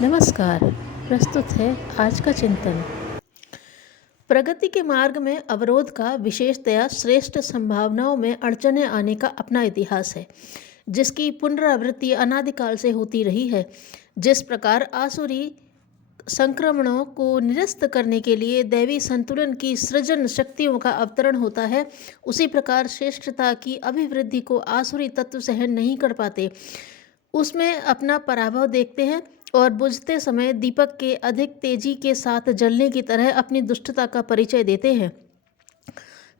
नमस्कार। प्रस्तुत है आज का चिंतन। प्रगति के मार्ग में अवरोध का विशेषतया श्रेष्ठ संभावनाओं में अड़चने आने का अपना इतिहास है, जिसकी पुनरावृत्ति अनादिकाल से होती रही है। जिस प्रकार आसुरी संक्रमणों को निरस्त करने के लिए दैवी संतुलन की सृजन शक्तियों का अवतरण होता है, उसी प्रकार श्रेष्ठता की अभिवृद्धि को आसुरी तत्व सहन नहीं कर पाते। उसमें अपना पराभव देखते हैं और बुझते समय दीपक के अधिक तेजी के साथ जलने की तरह अपनी दुष्टता का परिचय देते हैं।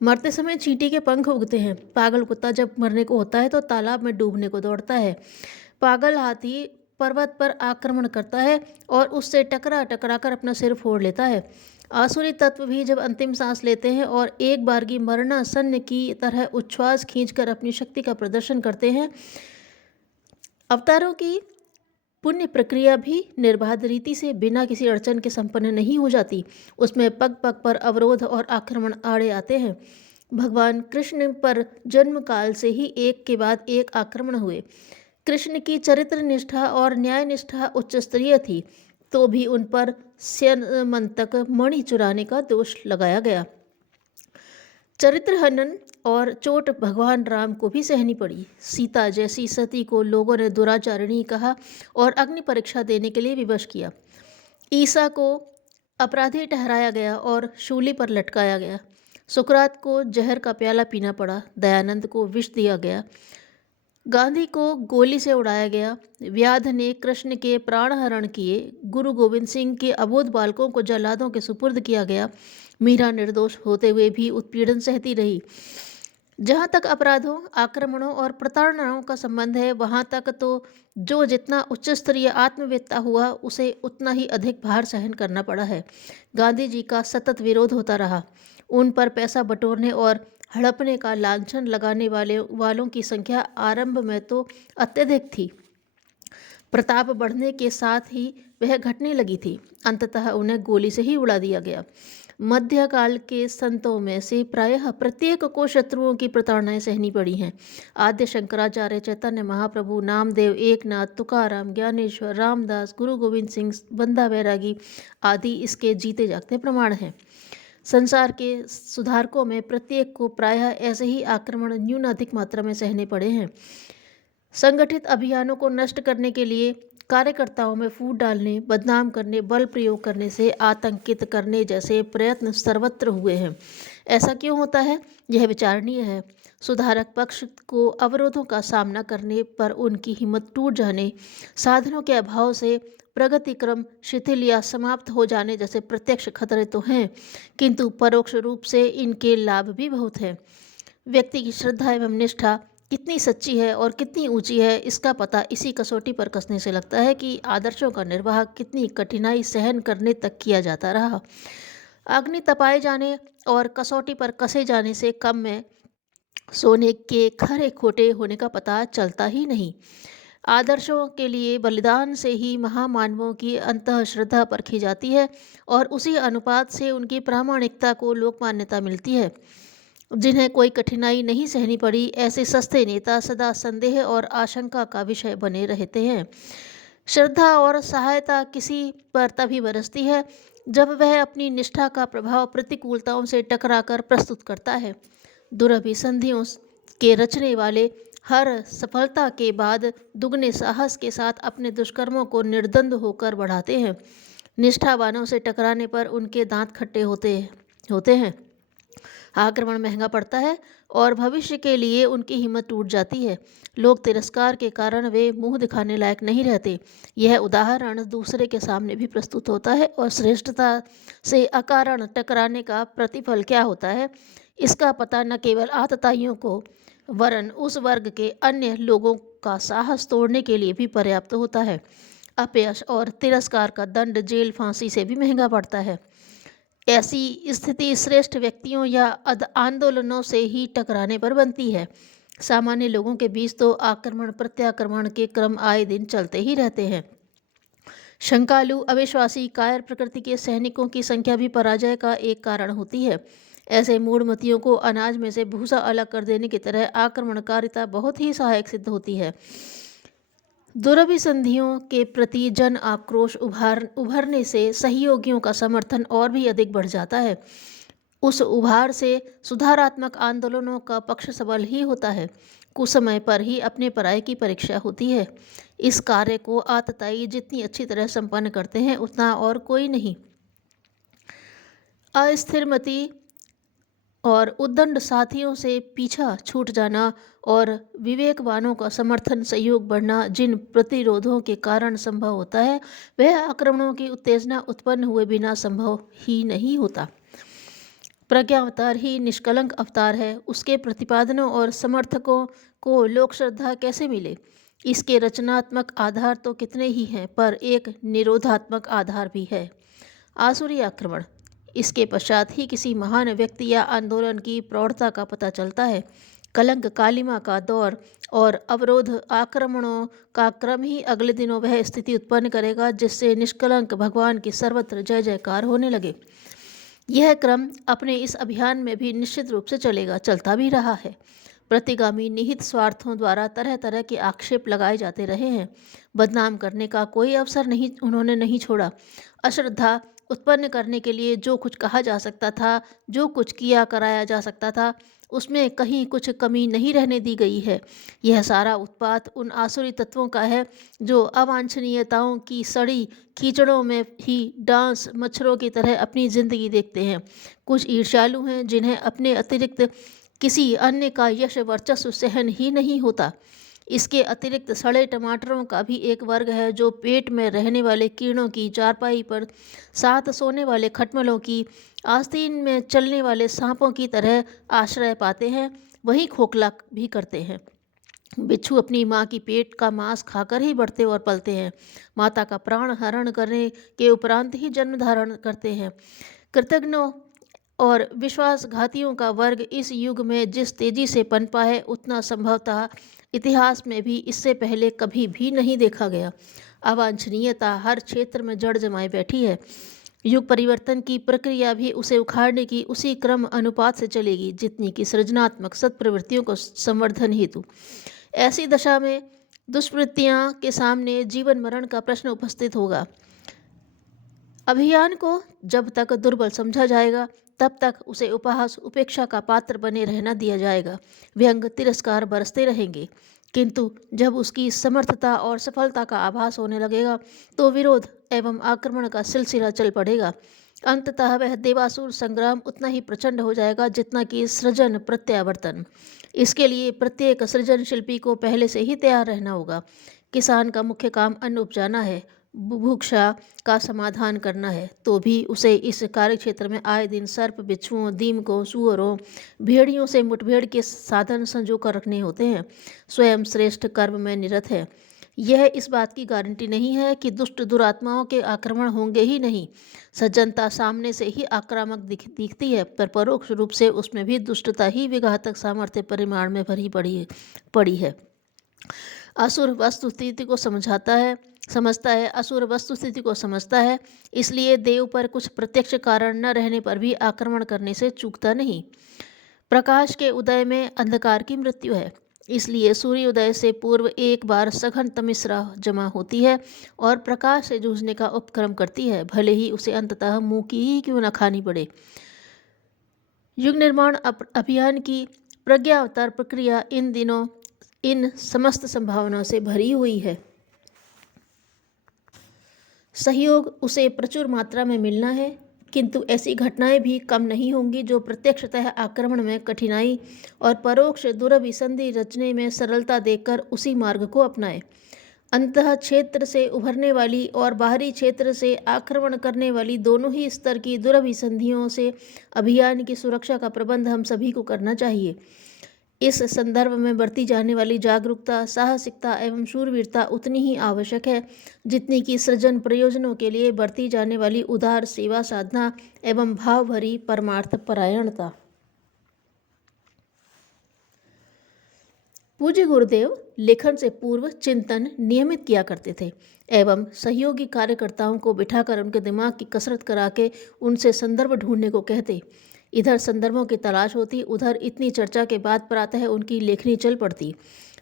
मरते समय चींटी के पंख उगते हैं। पागल कुत्ता जब मरने को होता है तो तालाब में डूबने को दौड़ता है। पागल हाथी पर्वत पर आक्रमण करता है और उससे टकरा टकरा कर अपना सिर फोड़ लेता है। आसुरी तत्व भी जब अंतिम सांस लेते हैं और एक बारगी मरणासन्न की तरह उच्छ्वास खींचकर अपनी शक्ति का प्रदर्शन करते हैं, अवतारों की पुण्य प्रक्रिया भी निर्बाध रीति से बिना किसी अड़चन के संपन्न नहीं हो जाती। उसमें पग पग पर अवरोध और आक्रमण आड़े आते हैं। भगवान कृष्ण पर जन्म काल से ही एक के बाद एक आक्रमण हुए। कृष्ण की चरित्र निष्ठा और न्याय निष्ठा उच्च स्तरीय थी, तो भी उन पर स्यमंतक मणि चुराने का दोष लगाया गया। चरित्र हनन और चोट भगवान राम को भी सहनी पड़ी। सीता जैसी सती को लोगों ने दुराचारिणी कहा और अग्नि परीक्षा देने के लिए विवश किया। ईसा को अपराधी ठहराया गया और शूली पर लटकाया गया। सुकरात को जहर का प्याला पीना पड़ा। दयानंद को विष दिया गया। गांधी को गोली से उड़ाया गया। व्याध ने कृष्ण के प्राण हरण किए। गुरु गोविंद सिंह के अबोध बालकों को जल्लादों के सुपुर्द किया गया। मीरा निर्दोष होते हुए भी उत्पीड़न सहती रही। जहाँ तक अपराधों, आक्रमणों और प्रताड़नाओं का संबंध है, वहाँ तक तो जो जितना उच्च स्तरीय आत्मवेत्ता हुआ, उसे उतना ही अधिक भार सहन करना पड़ा है। गांधी जी का सतत विरोध होता रहा। उन पर पैसा बटोरने और हड़पने का लांछन लगाने वालों की संख्या आरंभ में तो अत्यधिक थी। प्रताप बढ़ने के साथ ही वह घटने लगी थी। अंततः उन्हें गोली से ही उड़ा दिया गया। मध्यकाल के संतों में से प्रायः प्रत्येक को शत्रुओं की प्रताड़नाएं सहनी पड़ी हैं। आद्य शंकराचार्य, चैतन्य महाप्रभु, नामदेव, एकनाथ, तुकाराम, ज्ञानेश्वर, रामदास, गुरु गोविंद सिंह, बंदा बैरागी आदि इसके जीते जागते प्रमाण हैं। संसार के सुधारकों में प्रत्येक को प्रायः ऐसे ही आक्रमण न्यून अधिक मात्रा में सहने पड़े हैं। संगठित अभियानों को नष्ट करने के लिए कार्यकर्ताओं में फूट डालने, बदनाम करने, बल प्रयोग करने से आतंकित करने जैसे प्रयत्न सर्वत्र हुए हैं। ऐसा क्यों होता है, यह विचारणीय है। सुधारक पक्ष को अवरोधों का सामना करने पर उनकी हिम्मत टूट जाने, साधनों के अभाव से प्रगति क्रम शिथिल या समाप्त हो जाने जैसे प्रत्यक्ष खतरे तो हैं, किंतु परोक्ष रूप से इनके लाभ भी बहुत हैं। व्यक्ति की श्रद्धा एवं निष्ठा कितनी सच्ची है और कितनी ऊंची है, इसका पता इसी कसौटी पर कसने से लगता है कि आदर्शों का निर्वाह कितनी कठिनाई सहन करने तक किया जाता रहा। अग्नि तपाए जाने और कसौटी पर कसे जाने से कम में सोने के खरे खोटे होने का पता चलता ही नहीं। आदर्शों के लिए बलिदान से ही महामानवों की अंतः श्रद्धा परखी जाती है और उसी अनुपात से उनकी प्रामाणिकता को लोक मान्यता मिलती है। जिन्हें कोई कठिनाई नहीं सहनी पड़ी, ऐसे सस्ते नेता सदा संदेह और आशंका का विषय बने रहते हैं। श्रद्धा और सहायता किसी पर तभी बरसती है जब वह अपनी निष्ठा का प्रभाव प्रतिकूलताओं से टकराकर प्रस्तुत करता है। दुरभिसंधियों के रचने वाले हर सफलता के बाद दुगने साहस के साथ अपने दुष्कर्मों को निर्द्वंद होकर बढ़ाते हैं। निष्ठावानों से टकराने पर उनके दांत खट्टे होते हैं। आक्रमण महंगा पड़ता है और भविष्य के लिए उनकी हिम्मत टूट जाती है। लोग तिरस्कार के कारण वे मुंह दिखाने लायक नहीं रहते। यह उदाहरण दूसरे के सामने भी प्रस्तुत होता है और श्रेष्ठता से अकारण टकराने का प्रतिफल क्या होता है, इसका पता न केवल आतताइयों को वरन उस वर्ग के अन्य लोगों का साहस तोड़ने के लिए भी पर्याप्त होता है। अपयश और तिरस्कार का दंड जेल फांसी से भी महंगा पड़ता है। ऐसी स्थिति श्रेष्ठ व्यक्तियों या आंदोलनों से ही टकराने पर बनती है। सामान्य लोगों के बीच तो आक्रमण प्रत्याक्रमण के क्रम आए दिन चलते ही रहते हैं। शंकालु, अविश्वासी, कायर प्रकृति के सैनिकों की संख्या भी पराजय का एक कारण होती है। ऐसे मूढ़मतियों को अनाज में से भूसा अलग कर देने की तरह आक्रमणकारिता बहुत ही सहायक सिद्ध होती है। दुरभिसंधियों के प्रति जन आक्रोश उभरने से सहयोगियों का समर्थन और भी अधिक बढ़ जाता है। उस उभार से सुधारात्मक आंदोलनों का पक्ष सबल ही होता है। कुछ समय पर ही अपने पराये की परीक्षा होती है। इस कार्य को आतताई जितनी अच्छी तरह संपन्न करते हैं उतना और कोई नहीं। अस्थिरमति और उद्दंड साथियों से पीछा छूट जाना और विवेकवानों का समर्थन सहयोग बढ़ना जिन प्रतिरोधों के कारण संभव होता है, वह आक्रमणों की उत्तेजना उत्पन्न हुए बिना संभव ही नहीं होता। प्रज्ञा अवतार ही निष्कलंक अवतार है। उसके प्रतिपादनों और समर्थकों को लोक श्रद्धा कैसे मिले? इसके रचनात्मक आधार तो कितने ही हैं, पर एक निरोधात्मक आधार भी है, आसुरी आक्रमण। इसके पश्चात ही किसी महान व्यक्ति या आंदोलन की प्रौढ़ता का पता चलता है। कलंक कालिमा का दौर और अवरोध आक्रमणों का क्रम ही अगले दिनों वह स्थिति उत्पन्न करेगा जिससे निष्कलंक भगवान की सर्वत्र जय जयकार होने लगे। यह क्रम अपने इस अभियान में भी निश्चित रूप से चलेगा, चलता भी रहा है। प्रतिगामी निहित स्वार्थों द्वारा तरह तरह के आक्षेप लगाए जाते रहे हैं। बदनाम करने का कोई अवसर उन्होंने नहीं छोड़ा। अश्रद्धा उत्पन्न करने के लिए जो कुछ कहा जा सकता था, जो कुछ किया कराया जा सकता था, उसमें कहीं कुछ कमी नहीं रहने दी गई है। यह सारा उत्पात उन आसुरी तत्वों का है जो अवांछनीयताओं की सड़ी कीचड़ों में ही डांस मच्छरों की तरह अपनी जिंदगी देखते हैं। कुछ ईर्ष्यालु हैं जिन्हें अपने अतिरिक्त किसी अन्य का यश वर्चस्व सहन ही नहीं होता। इसके अतिरिक्त सड़े टमाटरों का भी एक वर्ग है जो पेट में रहने वाले कीड़ों की चारपाई पर साथ सोने वाले खटमलों की आस्तीन में चलने वाले सांपों की तरह आश्रय पाते हैं, वहीं खोखला भी करते हैं। बिच्छू अपनी माँ की पेट का मांस खाकर ही बढ़ते और पलते हैं। माता का प्राण हरण करने के उपरांत ही जन्म धारण करते हैं। कृतज्ञों और विश्वासघातियों का वर्ग इस युग में जिस तेजी से पनपा है, उतना संभवतः इतिहास में भी इससे पहले कभी भी नहीं देखा गया। अवांछनीयता हर क्षेत्र में जड़ जमाए बैठी है। युग परिवर्तन की प्रक्रिया भी उसे उखाड़ने की उसी क्रम अनुपात से चलेगी जितनी कि सृजनात्मक सत्प्रवृत्तियों को संवर्धन हेतु। ऐसी दशा में दुष्प्रवृत्तियां के सामने जीवन मरण का प्रश्न उपस्थित होगा। अभियान को जब तक दुर्बल समझा जाएगा तब तक उसे उपहास उपेक्षा का पात्र बने रहना दिया जाएगा। व्यंग तिरस्कार बरसते रहेंगे, किंतु जब उसकी समर्थता और सफलता का आभास होने लगेगा तो विरोध एवं आक्रमण का सिलसिला चल पड़ेगा। अंततः वह देवासुर संग्राम उतना ही प्रचंड हो जाएगा जितना कि सृजन प्रत्यावर्तन। इसके लिए प्रत्येक सृजन शिल्पी को पहले से ही तैयार रहना होगा। किसान का मुख्य काम अन्न उपजाना है, बुभुक्षा का समाधान करना है, तो भी उसे इस कार्यक्षेत्र में आए दिन सर्प, बिच्छुओं, दीमकों, सुअरों, भेड़ियों से मुठभेड़ के साधन संजो कर रखने होते हैं। स्वयं श्रेष्ठ कर्म में निरत है। यह इस बात की गारंटी नहीं है कि दुष्ट दुरात्माओं के आक्रमण होंगे ही नहीं। सज्जनता सामने से ही आक्रामक दिखती है, पर परोक्ष रूप से उसमें भी दुष्टता ही विघातक सामर्थ्य परिमाण में भरी पड़ी है। असुर वस्तुस्थिति को समझता है, इसलिए देव पर कुछ प्रत्यक्ष कारण न रहने पर भी आक्रमण करने से चूकता नहीं। प्रकाश के उदय में अंधकार की मृत्यु है, इसलिए सूर्योदय से पूर्व एक बार सघन तमिश्रा जमा होती है और प्रकाश से जूझने का उपक्रम करती है, भले ही उसे अंततः मुंह की ही क्यों न खानी पड़े। युग निर्माण अभियान की प्रज्ञा अवतार प्रक्रिया इन दिनों इन समस्त संभावनाओं से भरी हुई है। सहयोग उसे प्रचुर मात्रा में मिलना है, किंतु ऐसी घटनाएं भी कम नहीं होंगी जो प्रत्यक्षतः आक्रमण में कठिनाई और परोक्ष दुरभिसंधि रचने में सरलता देखकर उसी मार्ग को अपनाए। अंतः क्षेत्र से उभरने वाली और बाहरी क्षेत्र से आक्रमण करने वाली दोनों ही स्तर की दुरभिसंधियों से अभियान की सुरक्षा का प्रबंध हम सभी को करना चाहिए। इस संदर्भ में बरती जाने वाली जागरूकता, साहसिकता एवं शूरवीरता उतनी ही आवश्यक है जितनी कि सृजन प्रयोजनों के लिए बरती जाने वाली उदार सेवा साधना एवं भाव भरी परमार्थ परायणता। पूज्य गुरुदेव लेखन से पूर्व चिंतन नियमित किया करते थे एवं सहयोगी कार्यकर्ताओं को बिठाकर उनके दिमाग की कसरत करा के उनसे संदर्भ ढूंढने को कहते। इधर संदर्भों की तलाश होती, उधर इतनी चर्चा के बाद प्रातः उनकी लेखनी चल पड़ती।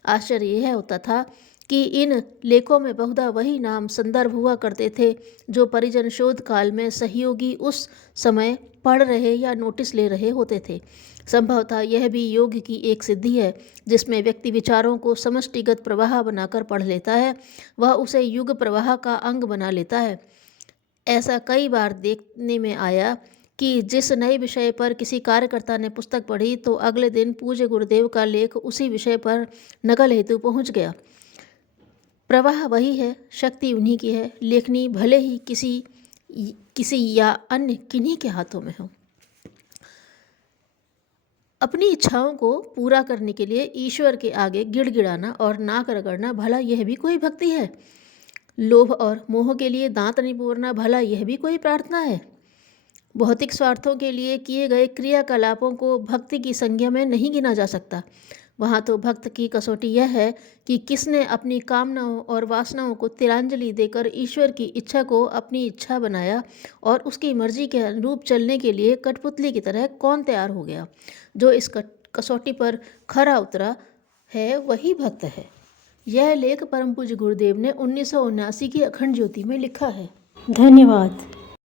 आश्चर्य यह होता था कि इन लेखों में बहुधा वही नाम संदर्भ हुआ करते थे जो परिजन शोध काल में सहयोगी उस समय पढ़ रहे या नोटिस ले रहे होते थे। संभवतः यह भी योग की एक सिद्धि है जिसमें व्यक्ति विचारों को समष्टिगत प्रवाह बनाकर पढ़ लेता है, वह उसे युग प्रवाह का अंग बना लेता है। ऐसा कई बार देखने में आया कि जिस नए विषय पर किसी कार्यकर्ता ने पुस्तक पढ़ी तो अगले दिन पूज्य गुरुदेव का लेख उसी विषय पर नकल हेतु पहुंच गया। प्रवाह वही है, शक्ति उन्हीं की है, लेखनी भले ही किसी या अन्य किन्हीं के हाथों में हो। अपनी इच्छाओं को पूरा करने के लिए ईश्वर के आगे गिड़गिड़ाना और नाक रगड़ना, भला यह भी कोई भक्ति है? लोभ और मोह के लिए दांत निपोरना, भला यह भी कोई प्रार्थना है? भौतिक स्वार्थों के लिए किए गए क्रियाकलापों को भक्ति की संज्ञा में नहीं गिना जा सकता। वहाँ तो भक्त की कसौटी यह है कि किसने अपनी कामनाओं और वासनाओं को तिलांजलि देकर ईश्वर की इच्छा को अपनी इच्छा बनाया और उसकी मर्जी के अनुरूप चलने के लिए कठपुतली की तरह कौन तैयार हो गया। जो इस कसौटी पर खरा उतरा है वही भक्त है। यह लेख परम पूज्य गुरुदेव ने 1979 की अखंड ज्योति में लिखा है। धन्यवाद।